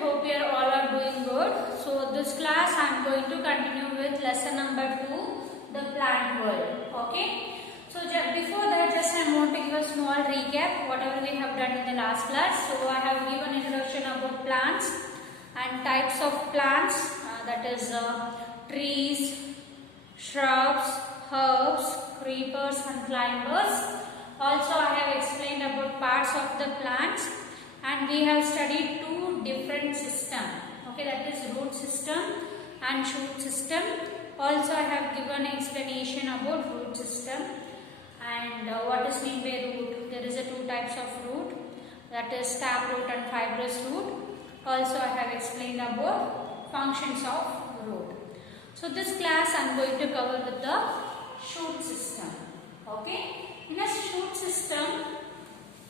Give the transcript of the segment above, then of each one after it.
Hope you are all are doing good. So this class I am going to continue with lesson number 2, the plant world. Okay. So before that, just I want to give a small recap whatever we have done in the last class. So I have given introduction about plants and types of plants, that is trees, shrubs, herbs, creepers and climbers. Also I have explained about parts of the plants, and we have studied two different systems. Okay, that is root system and shoot system. Also I have given explanation about root system and what is meant by root. There is a two types of root, that is tap root and fibrous root. Also I have explained about functions of root. So this class I am going to cover with the shoot system. Okay. In a shoot system,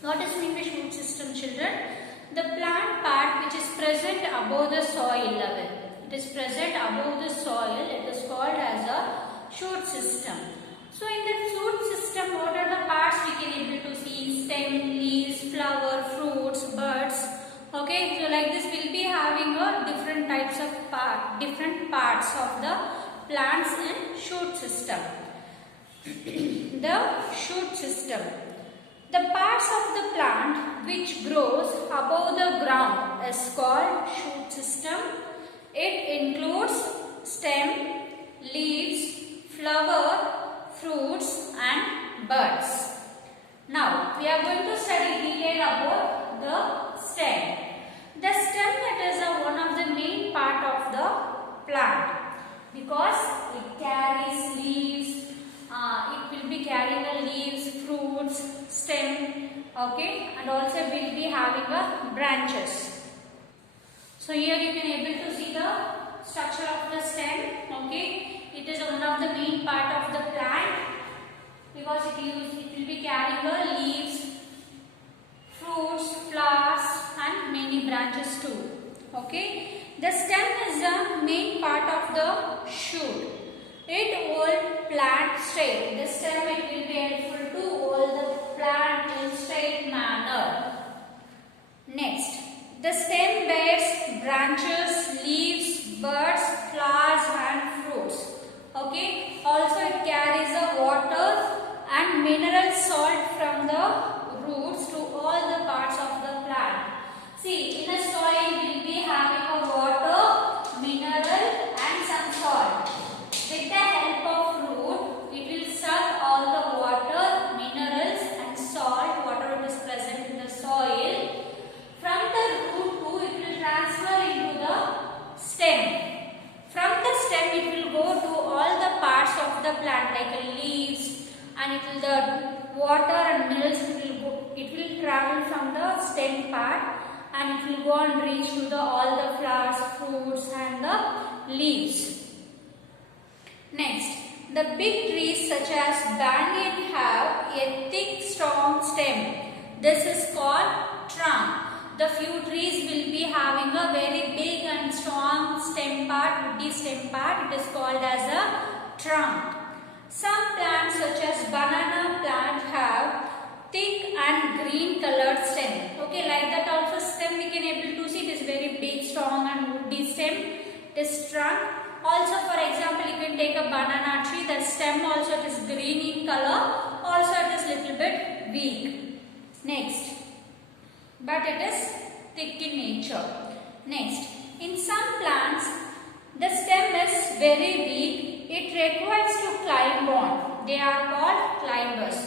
what is meant by shoot system, children? The plant part which is present above the soil level. It is present above the soil. It is called as a shoot system. So in the shoot system, what are the parts we can able to see? Stem, leaves, flower, fruits, buds. Okay, so like this we'll be having a different types of different parts of the plants in shoot system. The shoot system. The parts of the plant which grows above the ground is called shoot system. It includes stem, leaves, flower, fruits and buds. Now we are going to study detail about the stem. The stem, it is one of the main part of the plant because it carries leaves. It will be carrying the leaves, fruits, stem, okay, and also will be having branches. So here you can able to see the structure of the stem. Okay, it is one of the main part of the plant because it will be carrying the leaves, fruits, flowers, and many branches too. Okay, the stem is the main part of the shoot. It hold plant straight. The stem it will be helpful to hold the plant in straight manner. Next, the stem bears branches, leaves, buds, flowers and fruits. Okay. Also it carries the water and mineral salt from the roots to all the parts of the plant. See, in a soil we will be having a water, mineral and some salt. With the help of root, it will suck all the water, minerals and salt, whatever is present in the soil. From the root too, it will transfer into the stem. From the stem, it will go to all the parts of the plant like leaves, and it will the water and minerals it will travel from the stem part, and it will go and reach to the all the flowers, fruits and the leaves. Next, the big trees such as banyan have a thick strong stem. This is called trunk. The few trees will be having a very big and strong stem part, woody stem part. It is called as a trunk. Some plants such as banana plant have thick and green colored stem. Okay, like that also stem we can able to see. It is very big, strong and woody stem. It is trunk. Also, for example, you can take a banana tree. The stem also it is green in color. Also, it is little bit weak. Next, but it is thick in nature. Next, in some plants, the stem is very weak. It requires to climb on. They are called climbers.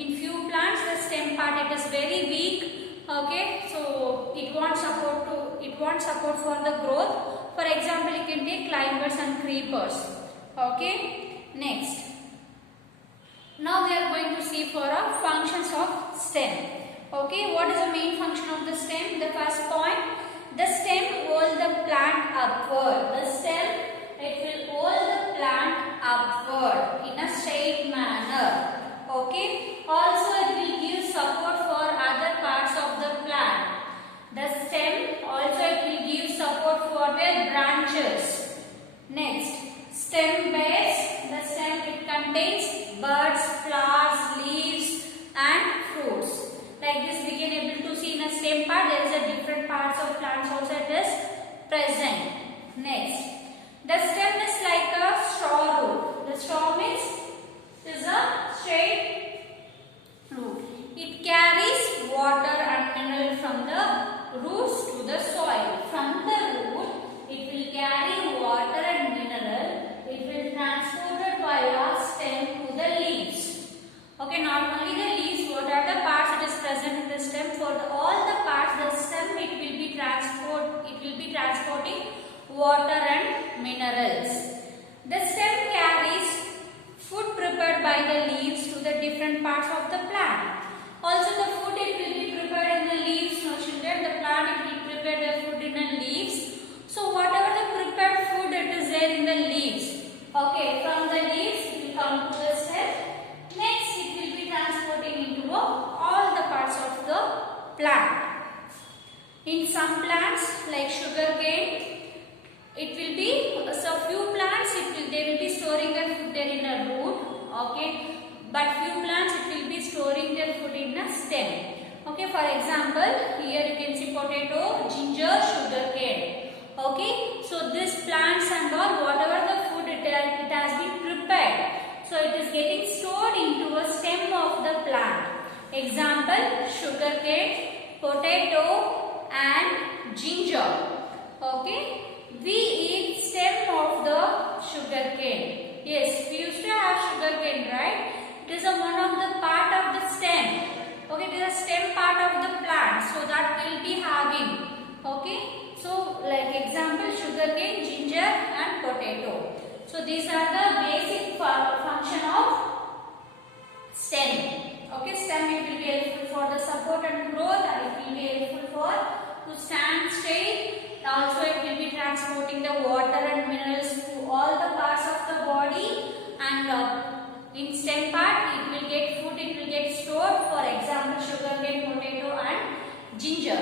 In few plants, the stem part it is very weak. Okay, so it wants support for the growth. For example, you can take climbers and creepers. Okay. Next. Now we are going to see for functions of stem. Okay. What is the main function of the stem? The first point. The stem holds the plant upward. The stem it will hold the plant upward in a straight manner. Okay. Also it will give support for other parts of the plant. The stem also it will give support for their branches. Next, stem bears. The stem it contains buds, flowers, leaves and fruits. Like this we can able to see in a stem part there is a different parts of plants also it is present. Next, the stem is like a straw root. The straw means it is a straight root. It carries water and mineral from the roots to the soil. From the root, it will carry water and mineral. It will transport it via stem to the leaves. Okay, not only the leaves, what are the parts that is present in the stem? For all the parts, the stem it will be transporting water and minerals. The stem carries food prepared by the leaves to the different parts of the plant. Also, the food it will be prepared in the leaves. No children, the plant it will prepare the food in the leaves. So, whatever the prepared food it is there in the leaves. Okay, from the leaves it will come to the stem. Next, it will be transporting into all the parts of the plant. In some plants like sugarcane, it will be so few plants they will be storing their food there in a root. Okay, but few plants it will be storing their food in a stem. Okay, for example, here you can see potato, ginger, sugarcane. Okay, so these plants and all whatever the food it has been prepared. So it is getting stored into a stem of the plant. Example, sugarcane, potato and ginger. Okay, we eat stem of the sugarcane. Yes, we used to have sugarcane, right? It is one of the part of the stem. Okay, it is a stem part of the plant. So that will be having. Okay, so like example, sugarcane, ginger and potato. So these are the basic function of stem. Okay, stem it will be helpful for the support and growth, and it will be helpful for to stand straight. Also, it will be transporting the water and minerals to all the parts of the body, and in stem part it will get food, it will get stored. For example, sugarcane, potato and ginger.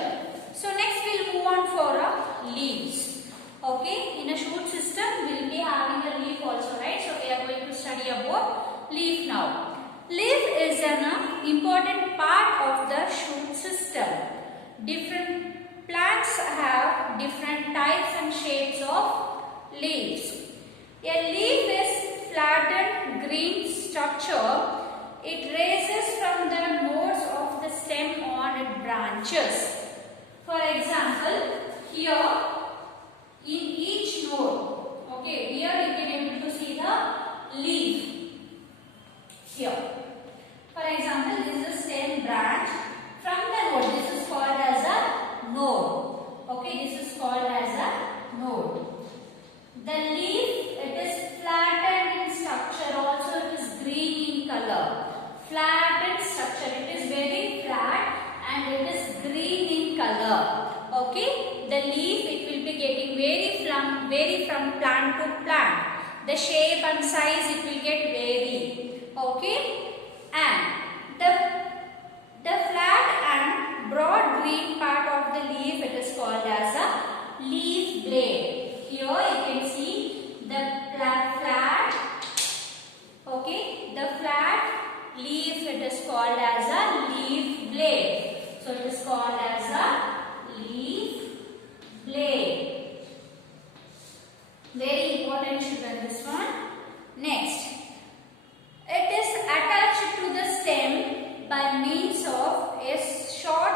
So next we will move on for leaves. Okay, in a shoot system we will be having a leaf also, right? So we are going to study about leaf now. Leaf is an important part of the shoot system. Different plants have different types and shapes of leaves. A leaf is flattened green structure. It raises from the nodes of the stem on its branches. For example, here in each node, okay, here you can able to see the leaf. Here, for example, this is stem branch. From the node, this is called as a node. Okay, this is called as a node. The leaf, it is flattened in structure. Also, it is green in color. Flattened structure. It is very flat and it is green in color. Okay, the leaf it will be getting vary from plant to plant. The shape and size it will get vary. Okay, and the flat and broad green part of the leaf it is called as a leaf blade. Here you can see the flat. Okay, the flat leaf it is called as a leaf blade. So it is called as a leaf blade. Very important, children, this one. Next, it is attached to the stem by means of a short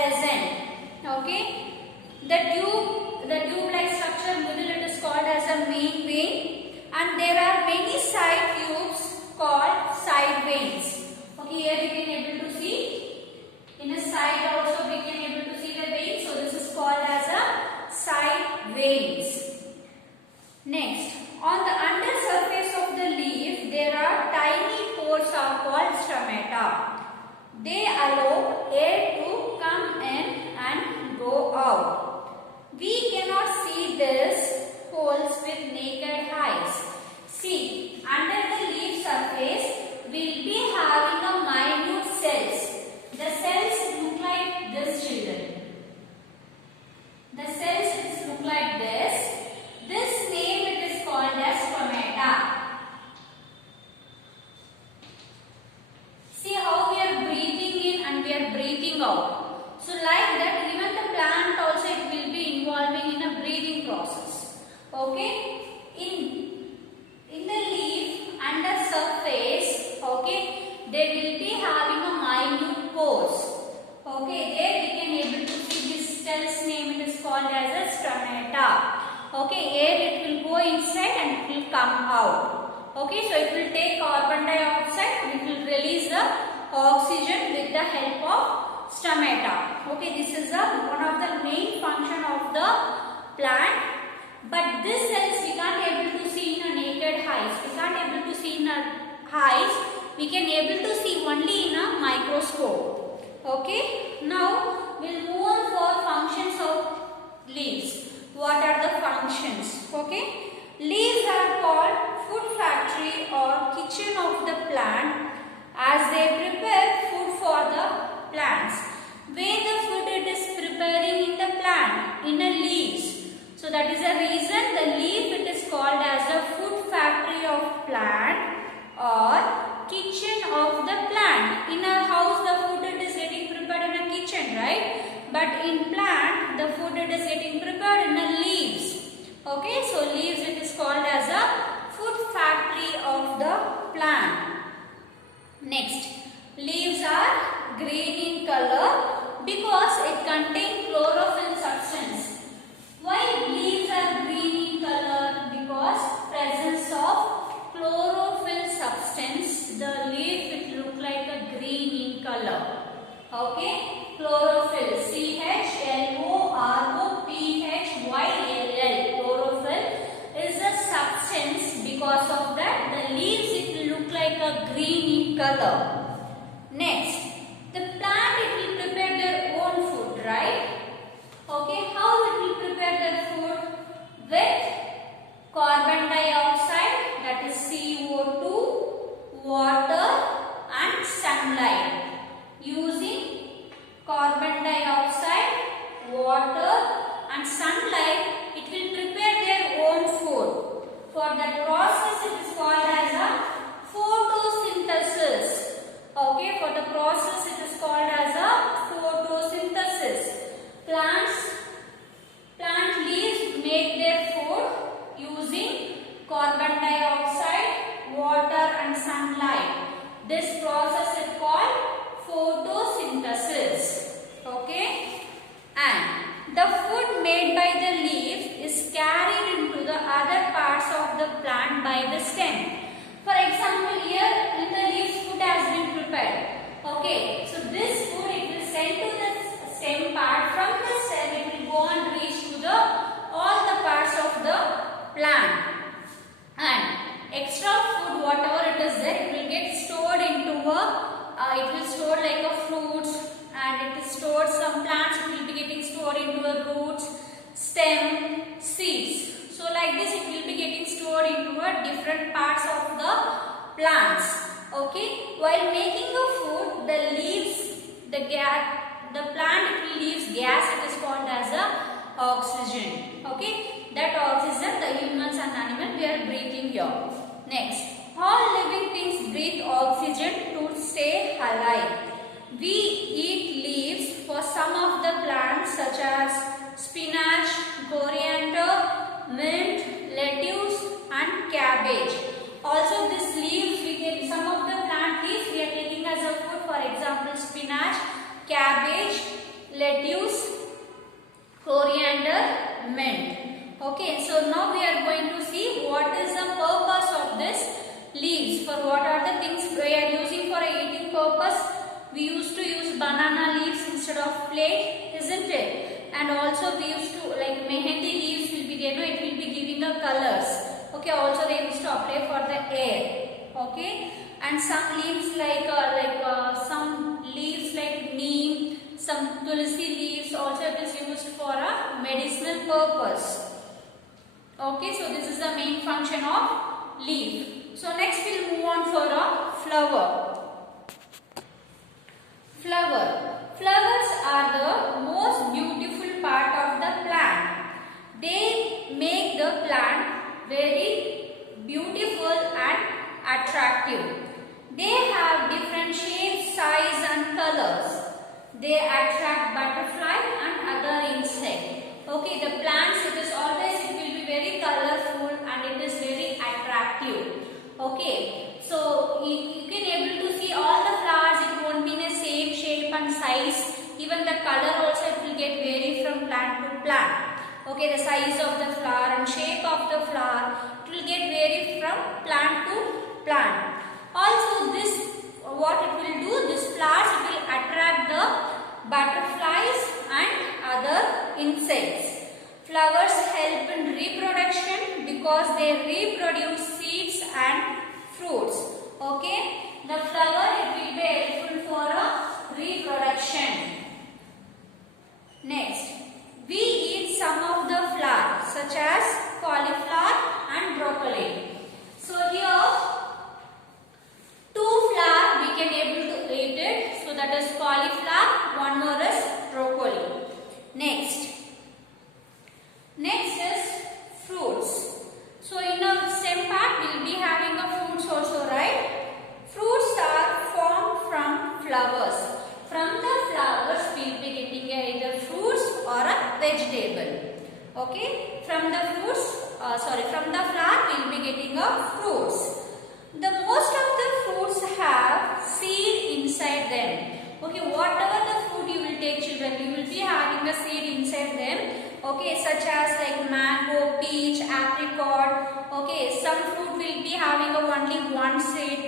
present. Okay, the tube-like structure middle it is called as a main vein, and there are many side tubes called side veins. Okay, here we can able to see in a side also we can able to see the veins. So this is called as a side veins. Next, on the undersurface of the leaf, there are tiny pores are called stomata. They allow air to come in and go out. We cannot see these holes with naked eyes. See, under the leaf surface, we'll be having a minute cells. The cells look like this, children. The cells look like this. This name it is called as stomata. See how we are breathing in and we are breathing out. So like that, even the plant also it will be involving in a breathing process. Okay. In the leaf under surface, okay, they will be having a minute pores. Okay, there we can able to see this cell's name it is called as a stomata. Okay, air it will go inside and it will come out. Okay, so it will take carbon dioxide and it will release the oxygen with the help of stomata. Okay, this is one of the main function of the plant. But this cells we can't able to see in a naked eyes. We can't able to see in our eyes. We can able to see only in a microscope. Okay, now we'll move on for functions of leaves. What are the functions? Okay, leaves are called food factory or kitchen of the plant, as they prepare food for the plants. Where the food it is preparing in the plant, in a leaves. So that is the reason the leaf it is called as the food factory of plant or kitchen of the plant. In our house the food it is getting prepared in a kitchen, right? But in plant the food it is getting prepared in the leaves. Okay, so leaves it is called as a food factory of the plant. Next, leaves are green in color because it contains chlorophyll substance. Why leaves are green in color? Because presence of chlorophyll substance, the leaf it look like a green in color. Okay, chlorophyll, CHLOROPHYLL, chlorophyll is a substance. Because of that, the leaves it look like a green in color. Next, the plant it will prepare their own food, right? Okay, how it will prepare their food? With carbon dioxide, that is CO2, water and sunlight. Using carbon dioxide, water and sunlight, it will prepare their own food. For that process, it is called as a photosynthesis. Okay, for the process, it is called as a photosynthesis. Plant leaves make their food using carbon dioxide, water and sunlight. This process is called photosynthesis. Okay, and the food made by the leaves is carried into the other parts of the plant by the stem. For example, here in the leaves food has been prepared. Okay, so this food it will send to the stem part. From the stem it will go and reach to the all the parts of the plant. And extra food whatever it is there, it will get stored into it will store like a fruits, and it is stored some plants it will be getting stored into the roots, stem, seeds. So like this it will be getting stored into different parts of the plants. Okay, while making a food, the leaves, the plant it will leaves gas, it is called as a oxygen. Okay, that oxygen the humans and animals we are breathing here. Next, all living things breathe oxygen to stay alive. We eat leaves for some of the plants such as spinach, coriander, mint, lettuce and cabbage. Also these leaves we get, some of the plant leaves we are taking as a food, for example spinach, cabbage, lettuce, coriander, mint. Okay, so now we are going to see what is the purpose of this leaves. For what are the things we are using for eating purpose? We used to use banana leaves instead of plate, isn't it? And also we used to, like mehendi leaves will be there, no, it will be giving the colors. Okay, also they used to apply for the hair. Okay, and some leaves some leaves like neem, some tulsi leaves also it is used for a medicinal purpose. Okay, so this is the main function of leaf. So next we'll move on for a flower. Flowers are the most beautiful part of the plant. They make the plant very beautiful and attractive. They have different shapes, size and colors. They attract butterfly and other insects. Okay, the plants, it will be very colorful and it is very attractive. Okay, so you can able to see all the flowers, it won't be in the same shape and size. Even the color also it will get vary from plant to plant. Okay, the size of the flower and shape of the flower, it will get vary from plant to plant. Also this, what it will do, this flowers it will attract the butterflies and other insects. Flowers help in reproduction because they reproduce seeds and fruits. Okay, the flower it will be helpful for a reproduction. Next, we eat some of the flowers such as cauliflower and broccoli. So here, two flowers we can able to eat it. So that is cauliflower, one more is broccoli. Next is fruits. So in the same part we will be having a fruits also, right? Fruits are formed from flowers. From the flowers we will be getting either fruits or a vegetable. Okay, from the flower we will be getting a fruits. The most of the fruits have seed inside them. Okay, whatever the fruit you will take, children, you will be having a seed inside them. Okay, such as like mango, peach, apricot. Okay, some fruit will be having only one seed.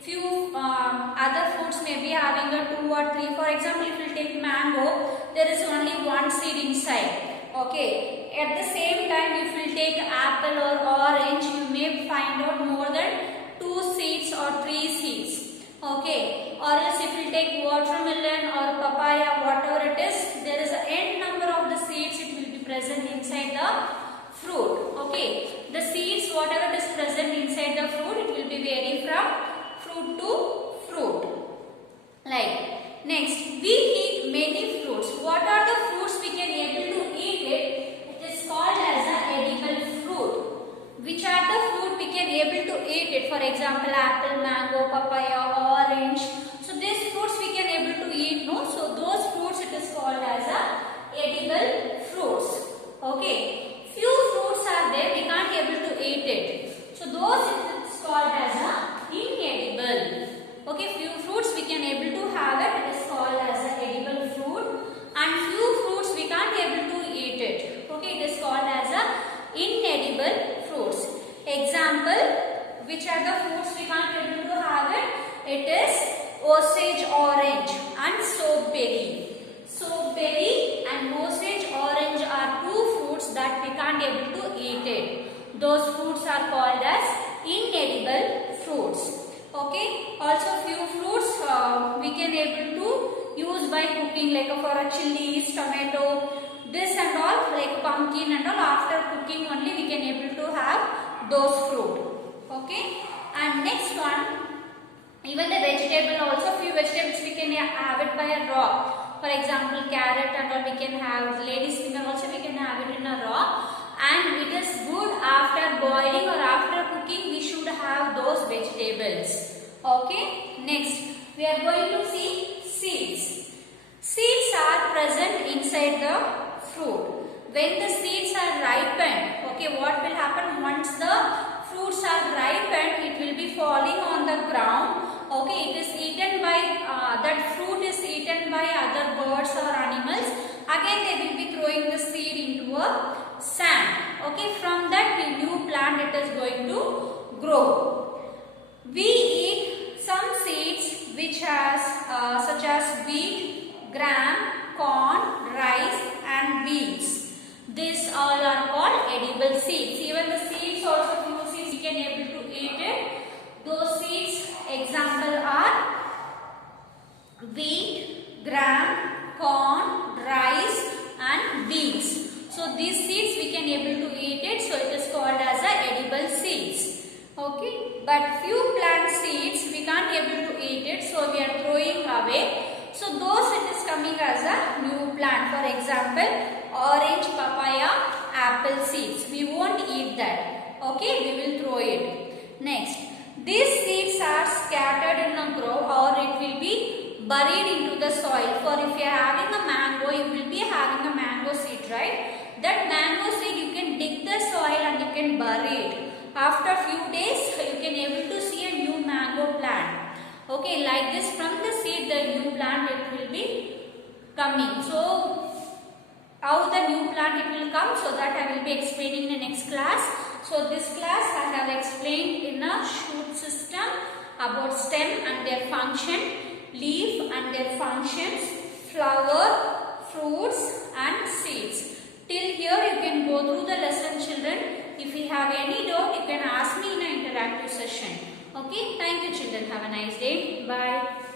Few other fruits may be having a 2 or 3. For example, if you take mango, there is only one seed inside. Okay, at the same time, if you take apple or orange, you may find out more than 2 seeds or 3 seeds. Okay, or else if you take watermelon or papaya, whatever it is, there is an n number of the seeds it will be present inside the fruit. Okay, the seeds whatever is present inside the fruit, it will be vary from fruit to fruit. Like next, we eat many fruits. What are the fruits we can able to eat it? It is called as an edible fruit. Which are the fruit we can able to eat it? For example, apple, mango, papaya, orange. So these fruits we can able to eat, no? So those fruits it is called as a edible fruits. Okay. Few fruits are there, we can't able to eat it. So those it is called as a inedible. Okay, few fruits we can able to have it. It is called as a edible fruit. And few fruits we can't able to eat it. Okay, it is called as a inedible fruits. Example, which are the fruits we can't able to have it? It is Osage orange and soapberry. Soapberry and Osage orange are two fruits that we can't able to eat it. Those fruits are called as inedible fruits. Okay. Also few fruits we can able to use by cooking, like for a chilies, tomato, this and all, like pumpkin and all. After cooking only we can able to have those fruit. Okay. And next one, even the vegetable also, few vegetables we can have it by a raw. For example, carrot and all we can have, lady's finger also we can have it in a raw. And it is good after boiling or after cooking we should have those vegetables. Okay. Next, we are going to see seeds. Seeds are present inside the fruit. When the seeds are ripened, okay, what will happen once the fruits are ripened? It will be falling on the ground. Okay, it is eaten by that fruit is eaten by other birds or animals, we eat some seeds which has such as wheat, gram, corn, rice and beans. These all are called edible seeds. Even the seeds also, few seeds we can able to eat it. Those seeds example are wheat, gram, corn, rice and beans. So these seeds we can able to eat it. So it is called as a edible seeds. Okay. But few plant seeds we can't able to eat it. So we are throwing away. So those it is coming as a new plant. For example, orange, papaya, apple seeds. We won't eat that. Okay. We will throw it. Next. These seeds are scattered in a grove or it will be buried into the soil. For if you are having a mango, you will be having a mango seed, right? That mango seed you can dig the soil and you can bury it. After few days, you can able to see a new mango plant. Okay, like this from the seed, the new plant it will be coming. So, how the new plant it will come, so that I will be explaining in the next class. So, this class I have explained in a shoot system about stem and their function, leaf and their functions, flower, fruits and seeds. Till here you can go through the lesson, children. If you have any doubt, you can ask me in an interactive session. Okay, thank you children. Have a nice day. Bye.